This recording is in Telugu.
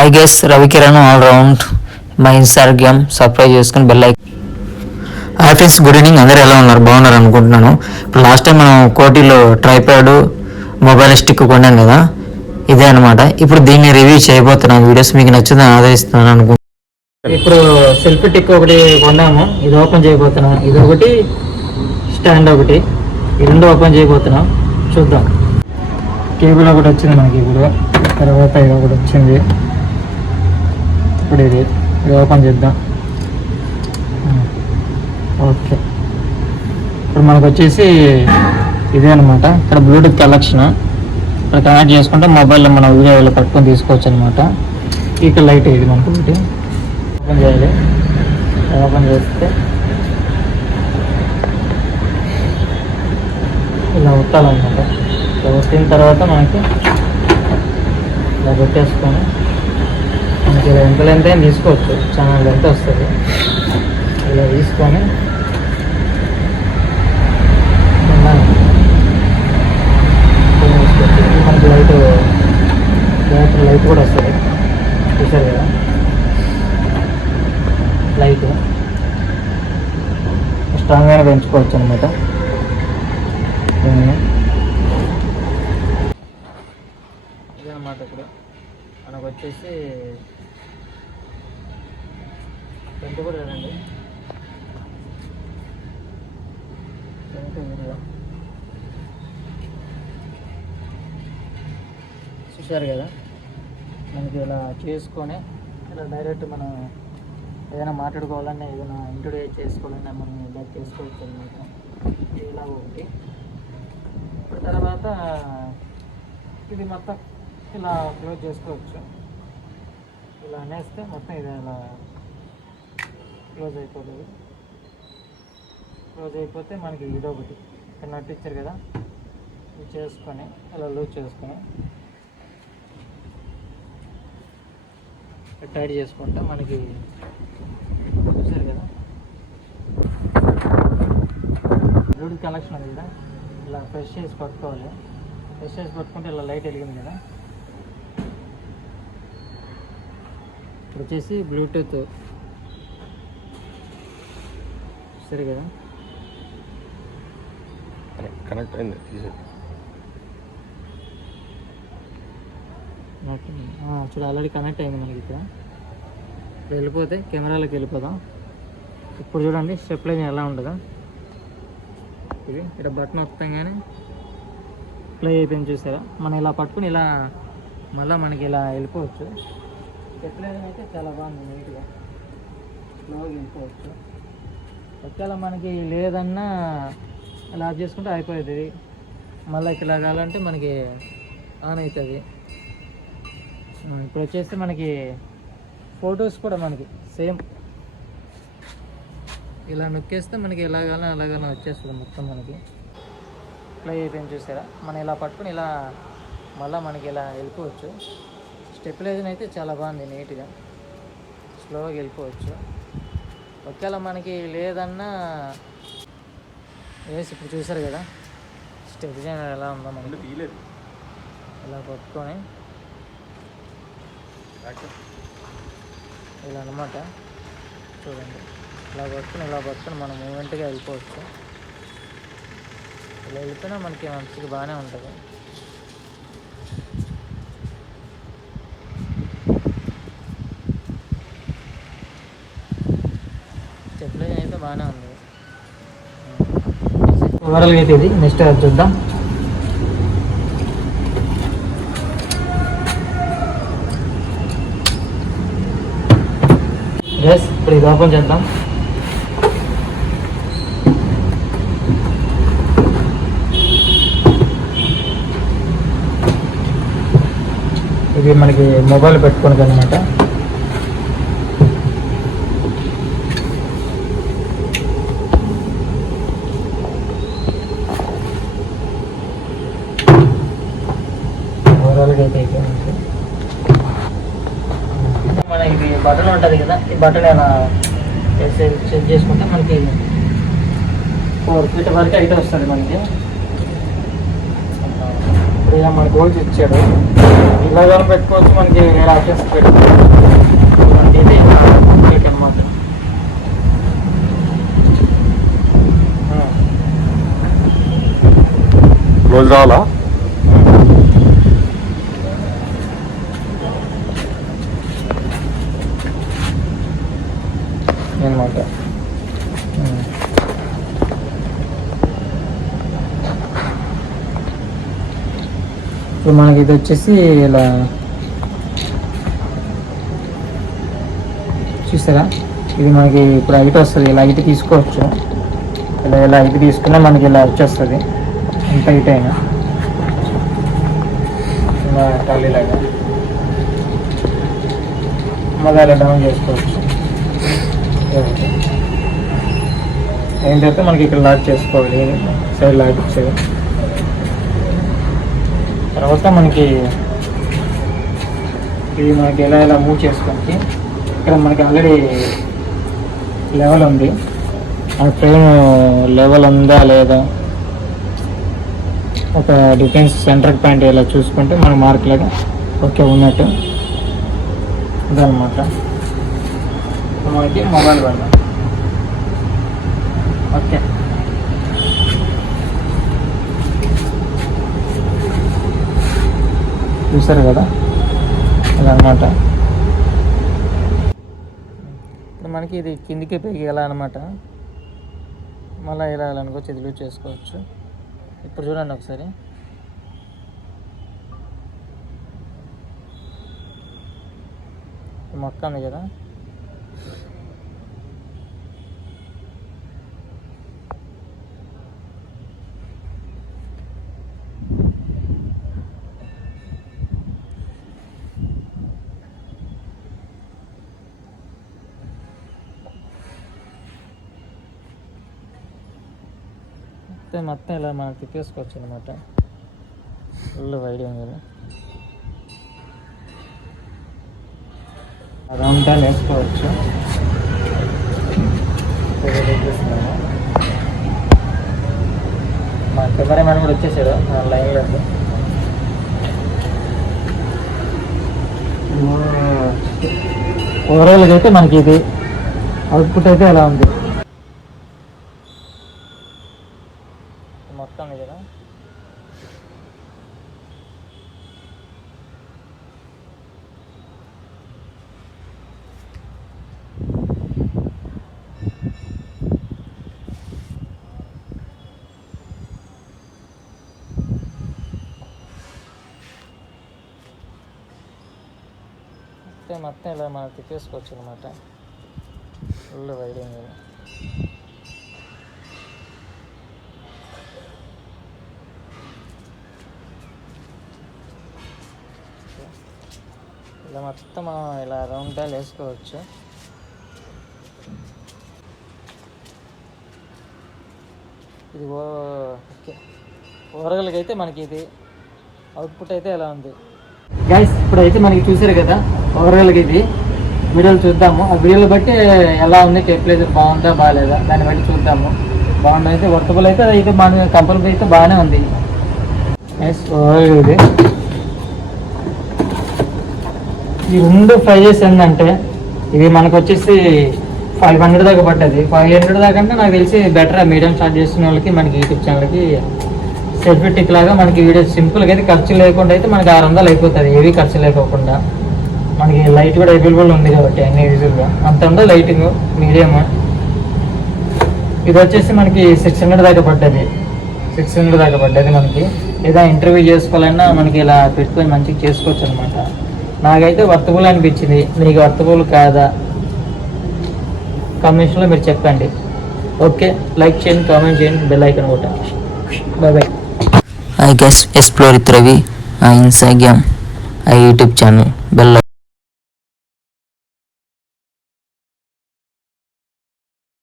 I guess Ravikiran all round మా ఇన్స్టాగ్రామ్ సబ్స్క్రైబ్ చేసుకుని bell icon. Hi friends, good evening. అందరూ ఎలా ఉన్నారు? బాగున్నారు అనుకుంటున్నాను. ఇప్పుడు లాస్ట్ టైం మనం కోటిలో ట్రైపాడ్ మొబైల్ స్టిక్ కొన్నాం కదా, ఇదే అనమాట. ఇప్పుడు దీన్ని రివ్యూ చేయబోతున్నాను. వీడియోస్ మీకు నచ్చిందని ఆదరిస్తున్నాను అనుకుంటున్నాను. ఇప్పుడు సెల్ఫీ టిక్ ఒకటి కొన్నాము, ఇది ఓపెన్ చేయబోతున్నాం. ఇది ఒకటి స్టాండ్ ఒకటి, ఈ రెండు ఓపెన్ చేయబోతున్నాం. చూద్దాం. కేబుల్ ఒకటి వచ్చింది మనకి ఇప్పుడు, తర్వాత ఇది ఒకటి వచ్చింది. ఇప్పుడు ఇది ఓపెన్ చేద్దాం. ఓకే, ఇప్పుడు మనకు వచ్చేసి ఇదే అనమాట. ఇక్కడ బ్లూటూత్ కనెక్షన్ ఇక్కడ కనెక్ట్ చేసుకుంటే మొబైల్లో మనం వీడియోలో పట్టుకొని తీసుకోవచ్చు అనమాట. ఇక్కడ లైట్ ఇది మనకు ఒకటి ఓపెన్ చేయాలి. ఓపెన్ చేస్తే ఇలా ఒత్తాలన్నమాట. ఇలా వచ్చిన తర్వాత మనకి ఇలా పెట్టేసుకొని మనకి ఇలా ఎంత లెంత్ అయినా తీసుకోవచ్చు, చాలా లెంత్ వస్తుంది. ఇలా తీసుకొని మనకి లైట్ కూడా వస్తుంది, చూసారు కదా. లైట్ స్ట్రాంగ్గానే పెంచుకోవచ్చు అనమాట. ఇదన్నమాట. ఇప్పుడు మనకు వచ్చేసి ఫ్రంట్ కూడా రండి, ఫ్రంట్ వీడియో చూసారు కదా. మనకి ఇలా చేసుకొని ఇలా డైరెక్ట్ మనం ఏదైనా మాట్లాడుకోవాలన్నా, ఏదైనా ఇంట్రొడ్యూస్ చేసుకోవాలన్నా మనం ఇలా చేసుకోవచ్చు అనమాట. ఇలా ఒకటి. ఇప్పుడు తర్వాత ఇది మొత్తం ఇలా క్లోజ్ చేసుకోవచ్చు. ఇలా అనేస్తే మొత్తం ఇది ఇలా క్లోజ్ అయిపోతుంది. క్లోజ్ అయిపోతే మనకి ఇదొకటి ఇక్కడ నట్టు ఇచ్చారు కదా, ఇది చేసుకొని ఇలా లూజ్ చేసుకొని టైట్ చేసుకుంటే మనకి చూసారు కదా బ్లూటూత్ కనెక్షన్ ఉంది కదా. ఇలా ప్రెస్ చేసి పట్టుకోవాలి. ప్రెస్ చేసి పట్టుకుంటే ఇలా లైట్ వెలిగింది కదా. ఇప్పుడు వచ్చేసి బ్లూటూత్ సరే కదా, కనెక్ట్ అయింది. చూడు, ఆల్రెడీ కనెక్ట్ అయింది మనకి. ఇక్కడ వెళ్ళిపోతే కెమెరాలోకి వెళ్ళిపోదాం. ఇప్పుడు చూడండి స్టెప్ లైన్ ఎలా ఉంటుందో. ఇది ఇక్కడ బటన్ వస్తాగానే ప్లే అయిపోయింది, చూసారా. మనం ఇలా పట్టుకుని ఇలా మళ్ళీ మనకి ఇలా వెళ్ళిపోవచ్చు. స్టెప్ లైన్ అయితే చాలా బాగుంది, నీట్గా స్లోగా వెళ్ళిపోవచ్చు. ఒకవేళ మనకి లేదన్నా ఇలా ఆఫ్ చేసుకుంటే అయిపోతుంది. మళ్ళీ ఇలా కావాలంటే మనకి ఆన్ అవుతుంది. ఇప్పుడు వచ్చేసి మనకి ఫొటోస్ కూడా మనకి సేమ్ ఇలా నొక్కేస్తే మనకి ఎలాగానో అలాగానో వచ్చేస్తుంది మొత్తం. మనకి ప్లే అయిపోయింది, చూసారా. మనం ఇలా పట్టుకుని ఇలా మళ్ళీ మనకి ఇలా వెళ్ళిపోవచ్చు. స్టెబిలైజర్ అయితే చాలా బాగుంది, నీట్గా స్లోగా వెళ్ళిపోవచ్చు. ఒకవేళ మనకి లేదన్నా వేసి ఇప్పుడు చూసారు కదా స్టెబిలైజర్ ఎలా ఉందో. మనకి ఇలా పట్టుకొని ఇలా అన్నమాట. చూడండి, ఇలా పట్టుకుని మనం మూమెంట్గా వెళ్ళిపోవచ్చు. ఇలా వెళ్ళిపోయినా మనకి మంచిగా బాగానే ఉంటుంది. స్టెబిలైజర్ అయితే బాగానే ఉంది. ఓవరాల్గా అయితే ఇది నెక్స్ట్ చూద్దాం. గైస్, ఇప్పుడు ఇది ఓపెన్ చేద్దాం. ఇది మనకి మొబైల్ పెట్టుకోనికి అనమాట. ఓవరాల్గా అయితే మనకి బటన్ ఉంటుంది కదా, ఈ బటన్ ఇలా సెట్ చేసుకుంటే మనకి 4 ఫీట్ వరకు అయితే వస్తుంది మనకి. ఇలా మన గోల్స్ ఇచ్చాడు. ఇలాగా పెట్టుకోవచ్చు, మనకి వేరే ఆప్షన్స్ పెట్టుకోవచ్చు. మనకి ఇది అనమాట. క్లోజ్ రావాలా? అనమాట. ఇప్పుడు మనకి ఇది వచ్చేసి ఇలా చూసారా, ఇది మనకి ఇప్పుడు హైట్ వస్తుంది. ఇలా హైట్ తీసుకోవచ్చు. ఇలా హైట్ తీసుకున్నా మనకి ఇలా వచ్చేస్తుంది. ఎంత హైట్ అయినా ఇలా ఖాళీలాగా మళ్ళీ ఇలా డౌన్ చేసుకోవచ్చు. అయిన తర్వాత మనకి ఇక్కడ లాక్ చేసుకోవాలి, సైడ్ లాక్ ఇచ్చేది. తర్వాత మనకి ఇది మనకి ఎలా మూవ్ చేసుకోవచ్చు. ఇక్కడ మనకి ఆల్రెడీ లెవెల్ ఉంది. ఆ ఫ్రేమ్ లెవెల్ ఉందా లేదా, ఒక డిఫెన్స్ సెంటర్ పాయింట్ ఇలా చూసుకుంటే మన మార్క్ లాగా ఓకే ఉన్నట్టు ఇదనమాట. మనకి మొబైల్ పెడదాం. ఓకే, చూసారు కదా ఇలా అనమాట. ఇప్పుడు మనకి ఇది కిందికి పైకి ఎలా అనమాట. మళ్ళీ ఇలా అనుకోవచ్చు, ఇది లూజ్ చేసుకోవచ్చు. ఇప్పుడు చూడండి ఒకసారి, మొక్క ఉంది కదా, మొత్తం ఇలా మనం తిప్పేసుకోవచ్చు అనమాట. ఫుల్ వైడ్ కదా, రౌండ్ టాల్ వేసుకోవచ్చు. మా కెమెరా మ్యాన్ కూడా వచ్చేసాడు లైన్లో. ఓవరాల్గా అయితే మనకి ఇది అవుట్పుట్ అయితే ఎలా ఉంది మొత్తం కదా. మొత్తం ఇలా మనం తిప్పేసుకోవచ్చు అనమాట. ఫుల్ వైడింగ్ కదా. ఇలా మొత్తం ఇలా రౌండ్ టాల్ వేసుకోవచ్చు. ఇది ఓకే. ఓవరాల్గా అయితే మనకి ఇది అవుట్పుట్ అయితే ఎలా ఉంది గైస్. ఇప్పుడైతే మనకి చూసారు కదా ఓవరాల్గా ఇది. వీడియోలు చూద్దాము, ఆ వీడియోలు బట్టి ఎలా ఉంది, టెంపరేచర్ బాగుందా బాగాలేదా దాన్ని బట్టి చూద్దాము. బాగుండైతే వర్తబుల్ అయితే అయితే మన కంపల్సరీ అయితే బాగానే ఉంది. గైస్ ఓవరాల్గా ఇది ఈ రెండు ప్రైజెస్ ఏంటంటే, ఇది మనకు వచ్చేసి 500 దాకా పడ్డది. 500 దాకా అంటే నాకు తెలిసి బెటర్. మీడియం స్టార్ట్ చేస్తున్న వాళ్ళకి మనకి యూట్యూబ్ ఛానల్కి సెల్ఫీ టిక్ లాగా మనకి వీడియో సింపుల్గా అయితే ఖర్చు లేకుండా అయితే మనకి 600 అయిపోతుంది. ఏవి ఖర్చు లేకోకుండా మనకి లైట్ కూడా అవైలబుల్ ఉంది కాబట్టి అన్ని యూజువల్గా అంత ఉండదు. Lighting medium. ఇది వచ్చేసి మనకి 600 దాకా పడ్డది. 600 దాకా పడ్డది మనకి. లేదా ఇంటర్వ్యూ చేసుకోవాలన్నా మనకి ఇలా పెట్టుకొని మంచిగా చేసుకోవచ్చు అనమాట. నాకైతే వర్తబుల్ అనిపించింది. మీకు వర్తబుల్ కాదా కామెంట్స్లో మీరు చెప్పండి. ఓకే, లైక్ చేయండి, కామెంట్ చేయండి, బెల్ ఐకాన్ కొట్టండి. Bye bye. I guess explore with Ravi, Instagram, YouTube channel, bell